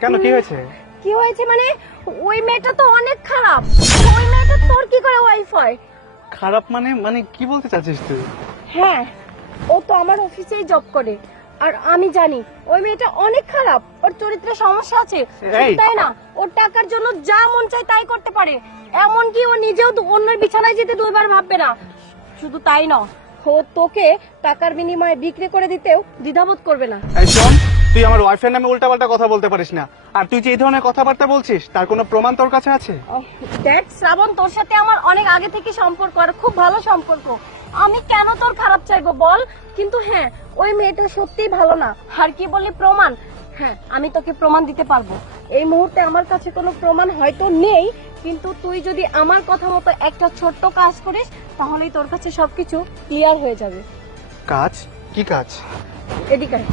কেন, কি হয়েছে? কি হয়েছে মানে ওই মেয়েটা তো অনেক খারাপ। ওই মেয়েটা তোর কি করে ওয়াইফ হয়? খারাপ মানে মানে কি বলতে চাচ্ছিস তুই? হ্যাঁ, ও তো আমার অফিসেই জব করে। আর আমি জানি ওই মেয়েটা অনেক খারাপ, ওর চরিত্রে সমস্যা আছে। এই! তাই না, ওর টাকার জন্য যা মন চায় তাই করতে পারে। এমনকি ও নিজেও তো অন্যের বিছানায় যেতে দুইবার ভাববে না। শুধু তাই না, ও তোকে টাকার বিনিময়ে বিক্রি করে দিতেও দ্বিধাবোধ করবে না। এই শোন, তুই আমার ওয়াইফের নামে উল্টাপাল্টা কথা বলতে পারিস না। আর তুই যে এই ধরনের কথাবার্তা বলছিস তার কোনো প্রমাণ তোর কাছে আছে? দেখ শ্রাবণ, তোর সাথে আমার অনেক আগে থেকে সম্পর্ক, আর খুব ভালো সম্পর্ক। আমি কেন তোর খারাপ চাইবো বল? কিন্তু হ্যাঁ, ওই মেয়েটা সত্যিই ভালো না। আর কি বললি প্রমাণ? হ্যাঁ, আমি তোকে প্রমাণ দিতে পারবো। এই মুহূর্তে আমার কাছে কোনো প্রমাণ হয়তো নেই, কিন্তু তুই যদি আমার কথা মতো একটা ছোট্ট কাজ করিস তাহলেই তোর কাছে সবকিছু ক্লিয়ার হয়ে যাবে। কাজ? কি কাজ? এদিকে আয়।